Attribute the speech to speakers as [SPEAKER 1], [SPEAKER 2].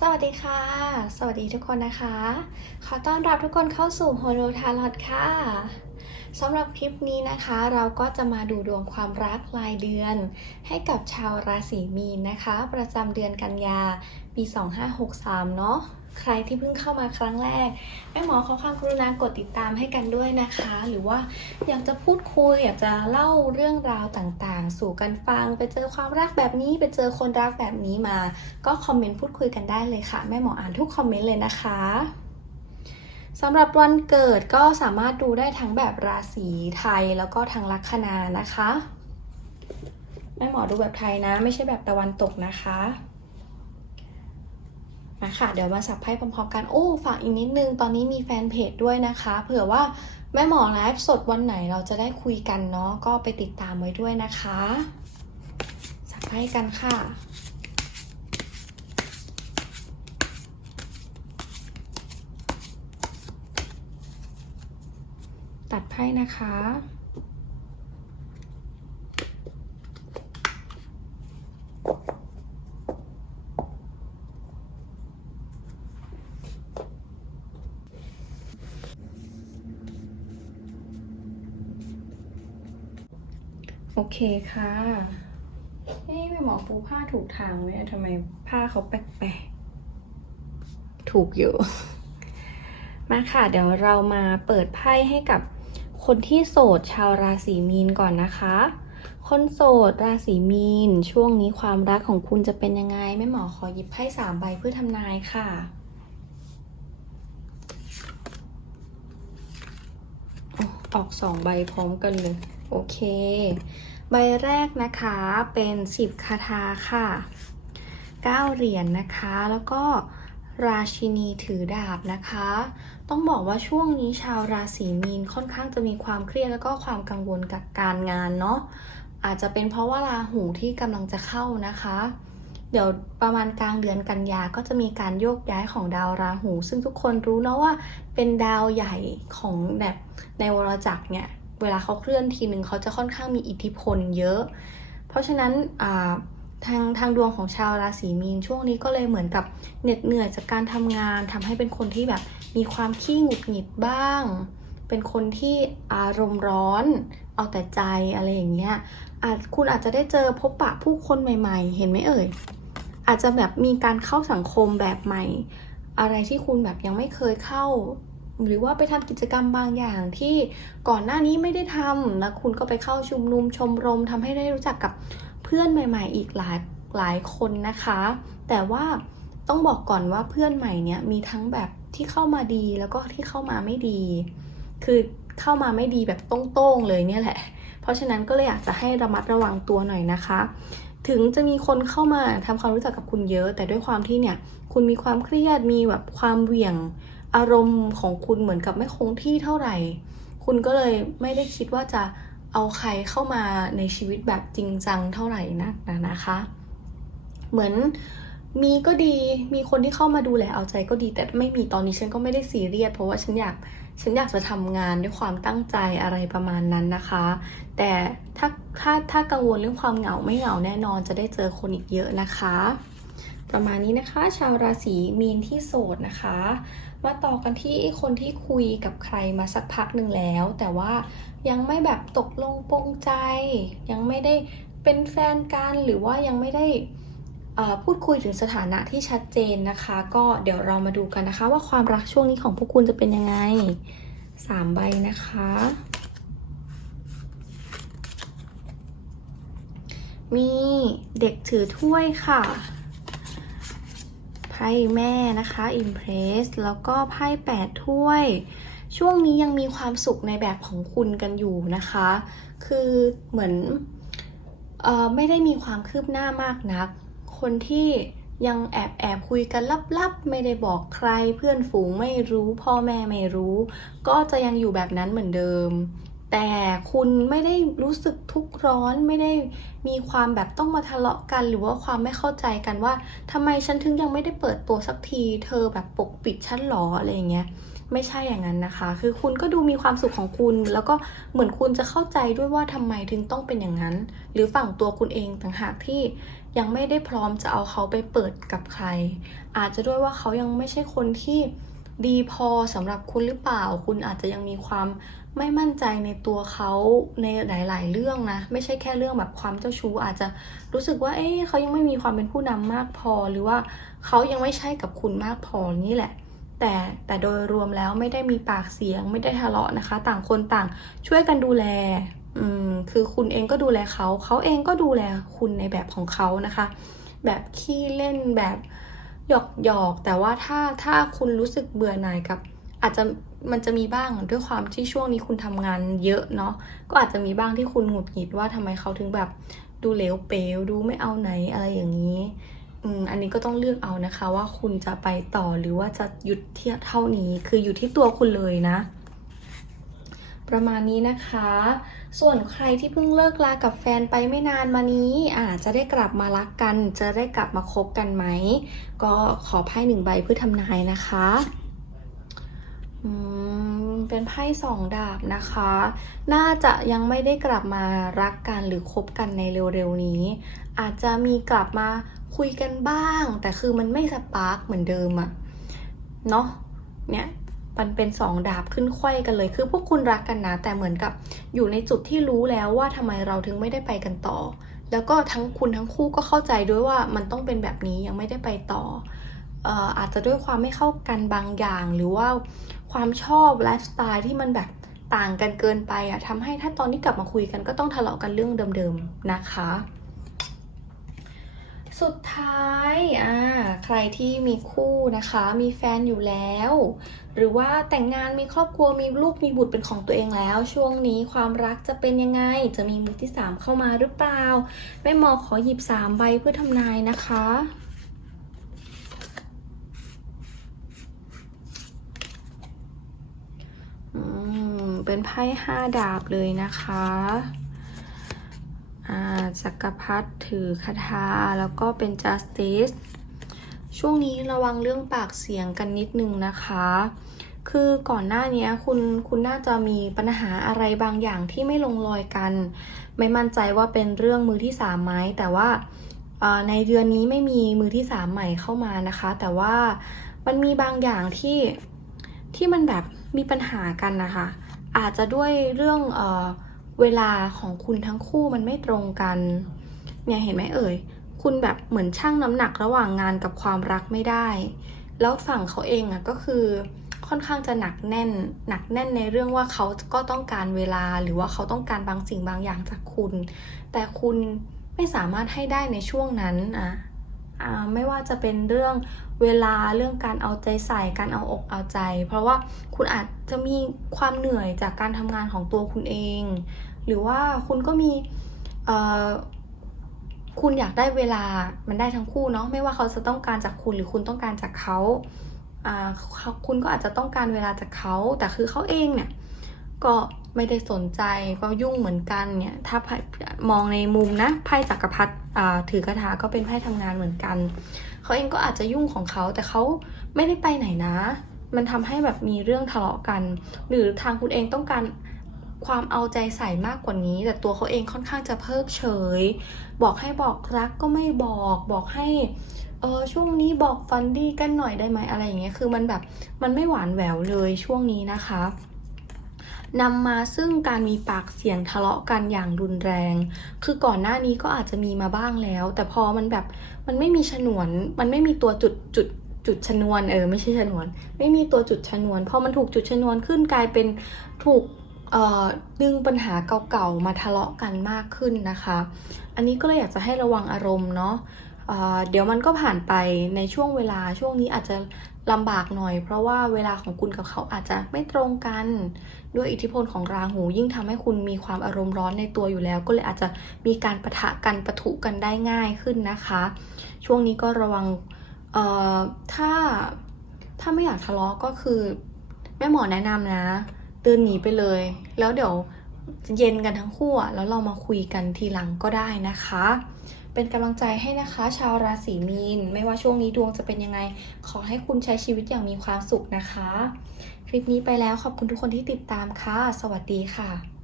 [SPEAKER 1] สวัสดีค่ะ สวัสดีทุกคนนะคะ ขอต้อนรับทุกคนเข้าสู่โฮโลทาร์ลอตค่ะสำหรับคลิปนี้นะคะ เราก็จะมาดูดวงความรักรายเดือน ให้กับชาวราศีมีนนะคะ ประจำเดือนกันยาปี 2563 เนาะ ใครที่เพิ่งเข้ามาครั้งแรกแม่หมอขอความกรุณากดติดตามให้กันด้วยนะคะ หรือว่าอยากจะพูดคุยอยากจะเล่าเรื่องราวต่างๆ สู่กันฟัง ไปเจอความรักแบบนี้ ไปเจอคนรักแบบนี้มา ก็คอมเมนต์พูดคุยกันได้เลยค่ะ แม่หมออ่านทุกคอมเมนต์เลยนะคะสำหรับวันเกิดก็สามารถดูได้ทั้งแบบราศีไทยแล้วก็ทางลัคนานะคะ แม่หมอดูแบบไทยนะ ไม่ใช่แบบตะวันตกนะคะ มาค่ะเดี๋ยวมาสับไพ่พร้อมๆกันโอ้ฝากอีกนิดนึง ตอนนี้มีแฟนเพจด้วยนะคะ เผื่อว่าแม่หมอไลฟ์สดวันไหนเราจะได้คุยกันเนาะก็ไปติดตามไว้ด้วยนะคะ สับไพ่กันค่ะตัดไพ่นะคะ โอเคค่ะเฮ้ยแม่หมอปูผ้าถูกทางไหมทำไมผ้าเขาแปลกๆ ถูกอยู่ มาค่ะ เดี๋ยวเรามาเปิดไพ่ให้กับคนที่โสดชาวราศีมีนก่อนนะคะ คนโสดราศีมีน ช่วงนี้ความรักของคุณจะเป็นยังไงแม่หมอขอหยิบไพ่สามใบเพื่อทำนายค่ะออกสองใบพร้อมกันเลย โอเค ใบแรกนะคะเป็นสิบคาถาค่ะเก้าเหรียญนนะคะ แล้วก็ราชินีถือดาบนะคะ ต้องบอกว่าช่วงนี้ชาวราศีมีนค่อนข้างจะมีความเครียดแล้วก็ความกังวลกับการงานเนาะ อาจจะเป็นเพราะว่าราหูที่กำลังจะเข้านะคะ เดี๋ยวประมาณกลางเดือนกันยาก็จะมีการโยกย้ายของดาวราหู ซึ่งทุกคนรู้เนาะว่าเป็นดาวใหญ่ของแบบในวรจักรเนี่ย เวลาเขาเคลื่อนทีหนึ่งเขาจะค่อนข้างมีอิทธิพลเยอะ เพราะฉะนั้นทางทางดวงของชาวราศีมีนช่วงนี้ก็เลยเหมือนกับเหน็ดเหนื่อยจากการทำงานทำให้เป็นคนที่แบบมีความขี้หงุดหงิดบ้าง เป็นคนที่อารมณ์ร้อน เอาแต่ใจอะไรอย่างเงี้ยอาจคุณอาจจะได้เจอพบปะผู้คนใหม่ ๆ เห็นไหมเอ่ยอาจจะแบบมีการเข้าสังคมแบบใหม่ อะไรที่คุณแบบยังไม่เคยเข้า หรือว่าไปทำกิจกรรมบางอย่างที่ก่อนหน้านี้ไม่ได้ทำแล้วคุณก็ไปเข้าชุมนุมชมรมทำให้ได้รู้จักกับเพื่อนใหม่ ๆ อีกหลายหลายคนนะคะ แต่ว่าต้องบอกก่อนว่าเพื่อนใหม่เนี่ยมีทั้งแบบที่เข้ามาดีแล้วก็ที่เข้ามาไม่ดี คือเข้ามาไม่ดีแบบโต้งๆเลยเนี่ยแหละ เพราะฉะนั้นก็เลยอยากจะให้ระมัดระวังตัวหน่อยนะคะ ถึงจะมีคนเข้ามาทำความรู้จักกับคุณเยอะ แต่ด้วยความที่เนี่ยคุณมีความเครียดมีแบบความเหวี่ยง อารมณ์ของคุณเหมือนกับไม่คงที่เท่าไหร่ คุณก็เลยไม่ได้คิดว่าจะเอาใครเข้ามาในชีวิตแบบจริงจังเท่าไหร่นักนะคะ เหมือนมีก็ดี มีคนที่เข้ามาดูแลเอาใจก็ดี แต่ไม่มีตอนนี้ฉันก็ไม่ได้ซีเรียสเพราะว่าฉันอยาก ฉันอยากจะทำงานด้วยความตั้งใจอะไรประมาณนั้นนะคะ แต่ถ้าถ้าถ้ากังวลเรื่องความเหงาไม่เหงาแน่นอนจะได้เจอคนอีกเยอะนะคะ ประมาณนี้นะคะ ชาวราศีมีนที่โสดนะคะ มาต่อกันที่คนที่คุยกับใครมาสักพักหนึ่งแล้ว แต่ว่ายังไม่แบบตกลงปรงใจ ยังไม่ได้เป็นแฟนกันหรือว่ายังไม่ได้พูดคุยถึงสถานะที่ชัดเจนนะคะ ก็เดี๋ยวเรามาดูกันนะคะ ว่าความรักช่วงนี้ของพวกคุณจะเป็นยังไงสามใบนะคะ มีเด็กถือถ้วยค่ะ ไพ่แม่นะคะ Impress แล้วก็ไพ่แปดถ้วย ช่วงนี้ยังมีความสุขในแบบของคุณกันอยู่นะคะ คือเหมือนออไม่ได้มีความคืบหน้ามากนัก คนที่ยังแอบแอบคุยกันลับๆ ไม่ได้บอกใครเพื่อนฝูงไม่รู้ พ่อแม่ไม่รู้ ก็จะยังอยู่แบบนั้นเหมือนเดิม แต่คุณไม่ได้รู้สึกทุกข์ร้อนไม่ได้มีความแบบต้องมาทะเลาะกัน หรือว่าความไม่เข้าใจกันว่าทำไมฉันถึงยังไม่ได้เปิดตัวสักที เธอแบบปกปิดฉันหรออะไรอย่างเงี้ยไม่ใช่อย่างนั้นนะคะ คือคุณก็ดูมีความสุขของคุณ แล้วก็เหมือนคุณจะเข้าใจด้วยว่าทำไมถึงต้องเป็นอย่างนั้น หรือฝั่งตัวคุณเองต่างหากที่ยังไม่ได้พร้อมจะเอาเขาไปเปิดกับใคร อาจจะด้วยว่าเขายังไม่ใช่คนที่ดีพอสำหรับคุณหรือเปล่า คุณอาจจะยังมีความ ไม่มั่นใจในตัวเขาในหลาย ๆ เรื่องนะ ไม่ใช่แค่เรื่องแบบความเจ้าชู้อาจจะรู้สึกว่า เอ๊ะเขายังไม่มีความเป็นผู้นำมากพอ หรือว่าเขายังไม่ใช่กับคุณมากพอนี่แหละ แต่แต่โดยรวมแล้วไม่ได้มีปากเสียง ไม่ได้ทะเลาะนะคะ ต่างคนต่างช่วยกันดูแลอืมคือคุณเองก็ดูแลเขา เขาเองก็ดูแลคุณในแบบของเขานะคะ แบบขี้เล่นแบบหยอกหยอกแต่ว่าถ้าถ้าคุณรู้สึกเบื่อหน่ายกับ อาจจะมันจะมีบ้างด้วยความที่ช่วงนี้คุณทำงานเยอะเนาะก็อาจจะมีบ้างที่คุณหงุดหงิดว่าทำไมเขาถึงแบบดูเหลวเป๋วดูไม่เอาไหนอะไรอย่างนี้อืมอันนี้ก็ต้องเลือกเอานะคะว่าคุณจะไปต่อหรือว่าจะหยุดเที่ยเท่านี้คืออยู่ที่ตัวคุณเลยนะ ประมาณนี้นะคะ ส่วนใครที่เพิ่งเลิกลากับแฟนไปไม่นานมานี้อาจจะได้กลับมารักกัน จะได้กลับมาคบกันไหม ก็ขอไพ่หนึ่งใบเพื่อทำนายนะคะ เป็นไพ่สองดาบนะคะ น่าจะยังไม่ได้กลับมารักกันหรือคบกันในเร็วๆนี้ อาจจะมีกลับมาคุยกันบ้าง แต่คือมันไม่สปาร์กเหมือนเดิมอะเนาะ เนี่ยมันเป็นสองดาบขึ้นไขว้กันเลย คือพวกคุณรักกันนะ แต่เหมือนกับอยู่ในจุดที่รู้แล้วว่าทำไมเราถึงไม่ได้ไปกันต่อ แล้วก็ทั้งคุณทั้งคู่ก็เข้าใจด้วยว่ามันต้องเป็นแบบนี้ยังไม่ได้ไปต่อ อาจจะด้วยความไม่เข้ากันบางอย่าง หรือว่าความชอบไลฟ์สไตล์ที่มันแบบต่างกันเกินไปอะทำให้ถ้าตอนนี้กลับมาคุยกันก็ต้องทะเลาะกันเรื่องเดิมๆนะคะ สุดท้ายอ่าใครที่มีคู่นะคะ มีแฟนอยู่แล้ว หรือว่าแต่งงานมีครอบครัวมีลูกมีบุตรเป็นของตัวเองแล้ว ช่วงนี้ความรักจะเป็นยังไง จะมีมือที่ 3 เข้ามาหรือเปล่าแม่หมอขอหยิบ 3 ใบเพื่อทำนายนะคะ อืม เป็นไพ่ห้าดาบเลยนะคะอ่าจักรพรรดิถือคาถาแล้วก็เป็น justice ช่วงนี้ระวังเรื่องปากเสียงกันนิดนึงนะคะ คือก่อนหน้านี้คุณคุณน่าจะมีปัญหาอะไรบางอย่างที่ไม่ลงรอยกัน ไม่มั่นใจว่าเป็นเรื่องมือที่สามไหมแต่ว่าในเดือนนี้ไม่มีมือที่สามใหม่เข้ามานะคะ แต่ว่ามันมีบางอย่างที่ที่มันแบบ มีปัญหากันนะคะ อาจจะด้วยเรื่องเออเวลาของคุณทั้งคู่มันไม่ตรงกัน เนี่ยเห็นไหมเอ่ย คุณแบบเหมือนชั่งน้ำหนักระหว่างงานกับความรักไม่ได้ แล้วฝั่งเขาเองอะก็คือค่อนข้างจะหนักแน่น หนักแน่นในเรื่องว่าเขาก็ต้องการเวลาหรือว่าเขาต้องการบางสิ่งบางอย่างจากคุณ แต่คุณไม่สามารถให้ได้ในช่วงนั้นอะอ่าไม่ว่าจะเป็นเรื่อง เวลาเรื่องการเอาใจใส่การเอาอกเอาใจ เพราะว่าคุณอาจจะมีความเหนื่อยจากการทำงานของตัวคุณเอง หรือว่าคุณก็มีคุณอยากได้เวลามันได้ทั้งคู่เนาะไม่ว่าเขาจะต้องการจากคุณหรือคุณต้องการจากเขาคุณก็อาจจะต้องการเวลาจากเขาแต่คือเขาเองเนี่ยก็ ไม่ได้สนใจก็ยุ่งเหมือนกันเนี่ย ถ้าไพ่มองในมุมนะไพ่จักรพรรดิถือคาถาก็เป็นไพ่ทำงานเหมือนกัน เขาเองก็อาจจะยุ่งของเขาแต่เขาไม่ได้ไปไหนนะ มันทำให้แบบมีเรื่องทะเลาะกัน หรือทางคุณเองต้องการความเอาใจใส่มากกว่านี้ แต่ตัวเขาเองค่อนข้างจะเพิกเฉย บอกให้บอกรักก็ไม่บอกบอกให้เออช่วงนี้บอกฟันดี้กันหน่อยได้ไหมอะไรอย่างเงี้ยคือมันแบบมันไม่หวานแหววเลยช่วงนี้นะคะ นำมาซึ่งการมีปากเสียงทะเลาะกันอย่างรุนแรง คือก่อนหน้านี้ก็อาจจะมีมาบ้างแล้ว แต่พอมันแบบมันไม่มีฉนวน มันไม่มีตัวจุดจุดจุดชนวนเออไม่ใช่ชนวน ไม่มีตัวจุดชนวนพอมันถูกจุดชนวนขึ้นกลายเป็นถูกเอ่อดึงปัญหาเก่าๆมาทะเลาะกันมากขึ้นนะคะ อันนี้ก็เลยอยากจะให้ระวังอารมณ์เนาะ เเดี๋ยวมันก็ผ่านไปในช่วงเวลาช่วงนี้อาจจะลำบากหน่อย เพราะว่าเวลาของคุณกับเขาอาจจะไม่ตรงกัน ด้วยอิทธิพลของราหู ยิ่งทำให้คุณมีความอารมณ์ร้อนในตัวอยู่แล้ว ก็เลยอาจจะมีการประทะกันปะทุกันได้ง่ายขึ้นนะคะ ช่วงนี้ก็ระวังเอ่อถ้าถ้าไม่อยากทะเลาะก็คือแม่หมอแนะนำนะเดินหนีไปเลย แล้วเดี๋ยวเย็นกันทั้งคู่แล้วเรามาคุยกันทีหลังก็ได้นะคะ เป็นกำลังใจให้นะคะ ชาวราศีมีน ไม่ว่าช่วงนี้ดวงจะเป็นยังไง ขอให้คุณใช้ชีวิตอย่างมีความสุขนะคะ คลิปนี้ไปแล้วขอบคุณทุกคนที่ติดตามค่ะ สวัสดีค่ะ